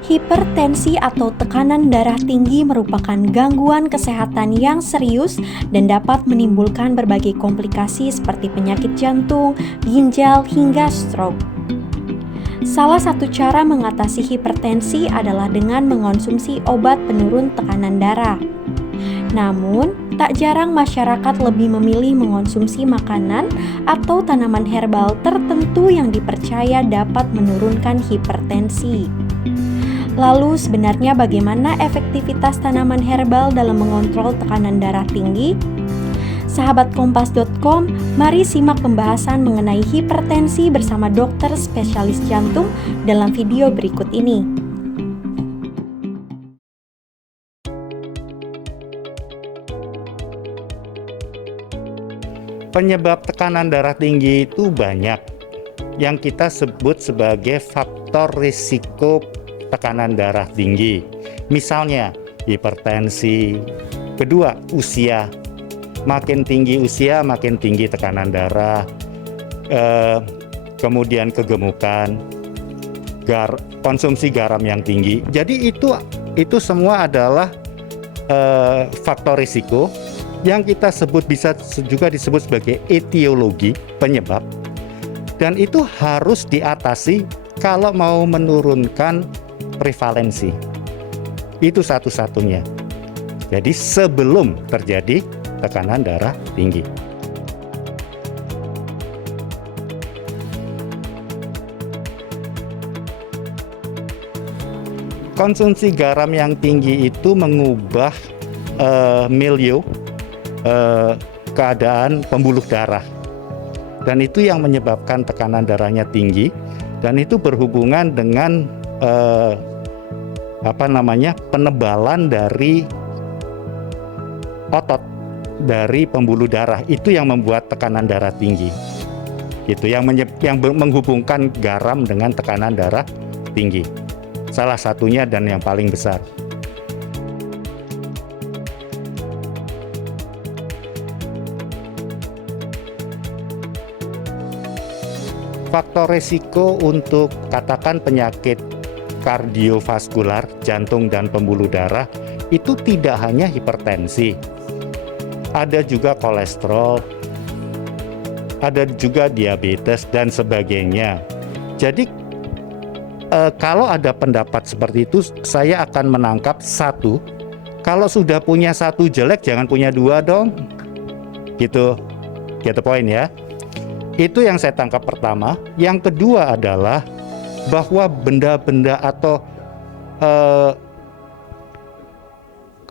Hipertensi atau tekanan darah tinggi merupakan gangguan kesehatan yang serius dan dapat menimbulkan berbagai komplikasi seperti penyakit jantung, ginjal, hingga stroke. Salah satu cara mengatasi hipertensi adalah dengan mengonsumsi obat penurun tekanan darah. Namun, tak jarang masyarakat lebih memilih mengonsumsi makanan atau tanaman herbal tertentu yang dipercaya dapat menurunkan hipertensi. Lalu sebenarnya bagaimana efektivitas tanaman herbal dalam mengontrol tekanan darah tinggi? Sahabat Kompas.com, mari simak pembahasan mengenai hipertensi bersama dokter spesialis jantung dalam video berikut ini. Penyebab tekanan darah tinggi itu banyak, yang kita sebut sebagai faktor risiko tekanan darah tinggi. Misalnya hipertensi. Kedua, usia. Makin tinggi usia, makin tinggi tekanan darah. Kemudian kegemukan, konsumsi garam yang tinggi. Jadi itu semua adalah faktor risiko yang kita sebut, bisa juga disebut sebagai etiologi, penyebab. Dan itu harus diatasi kalau mau menurunkan prevalensi. Itu satu-satunya. Jadi sebelum terjadi tekanan darah tinggi. Konsumsi garam yang tinggi itu mengubah milieu keadaan pembuluh darah. Dan itu yang menyebabkan tekanan darahnya tinggi, dan itu berhubungan dengan penebalan dari otot dari pembuluh darah. Itu yang membuat tekanan darah tinggi. Itu yang menghubungkan garam dengan tekanan darah tinggi. Salah satunya dan yang paling besar. Faktor resiko untuk katakan penyakit kardiovaskular, jantung dan pembuluh darah, itu tidak hanya hipertensi. Ada juga kolesterol, ada juga diabetes dan sebagainya. Jadi kalau ada pendapat seperti itu, saya akan menangkap satu. Kalau sudah punya satu jelek, jangan punya dua dong. Gitu, get the point ya. Itu yang saya tangkap pertama. Yang kedua adalah bahwa benda-benda atau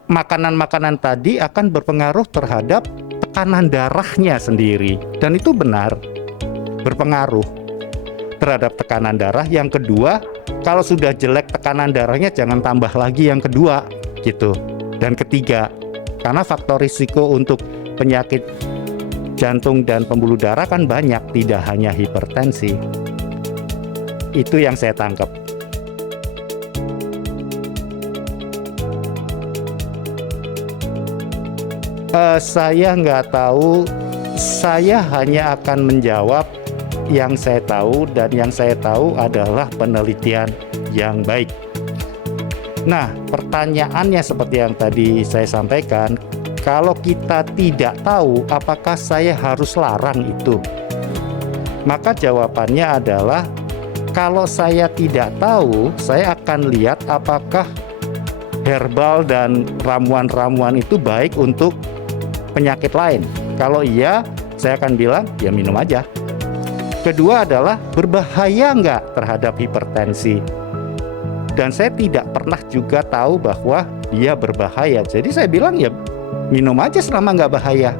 makanan-makanan tadi akan berpengaruh terhadap tekanan darahnya sendiri. Dan itu benar, berpengaruh terhadap tekanan darah. Yang kedua, kalau sudah jelek tekanan darahnya, jangan tambah lagi yang kedua gitu. Dan ketiga, karena faktor risiko untuk penyakit jantung dan pembuluh darah kan banyak, tidak hanya hipertensi. Itu yang saya tangkap. Saya nggak tahu, saya hanya akan menjawab yang saya tahu, dan yang saya tahu adalah penelitian yang baik. Nah, pertanyaannya seperti yang tadi saya sampaikan, kalau kita tidak tahu, apakah saya harus larang itu? Maka jawabannya adalah, kalau saya tidak tahu, saya akan lihat apakah herbal dan ramuan-ramuan itu baik untuk penyakit lain. Kalau iya, saya akan bilang, ya minum aja. Kedua adalah, berbahaya nggak terhadap hipertensi? Dan saya tidak pernah juga tahu bahwa dia berbahaya. Jadi saya bilang, ya minum aja selama nggak bahaya.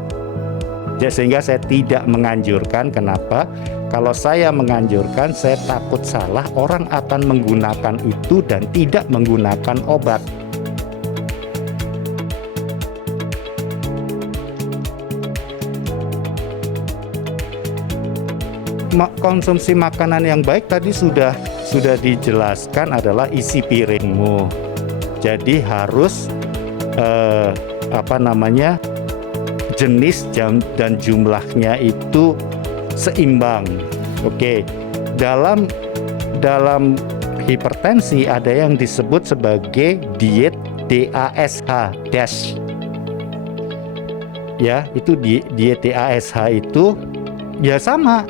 Sehingga saya tidak menganjurkan. Kenapa? Kalau saya menganjurkan, saya takut salah, orang akan menggunakan itu dan tidak menggunakan obat. Konsumsi makanan yang baik tadi sudah dijelaskan adalah isi piringmu. Jadi harus jenis dan jumlahnya itu seimbang. Oke. Dalam hipertensi ada yang disebut sebagai diet DASH DASH. Ya, itu diet DASH itu ya sama,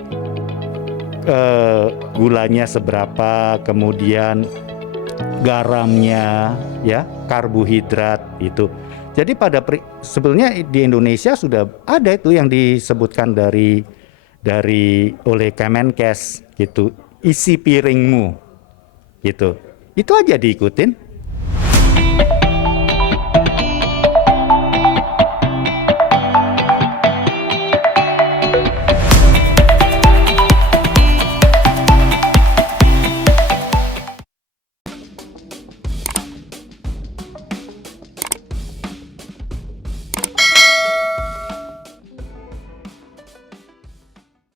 gulanya seberapa, kemudian garamnya, ya, karbohidrat itu. Jadi sebetulnya di Indonesia sudah ada itu yang disebutkan oleh Kemenkes gitu, isi piringmu gitu. Itu aja diikutin.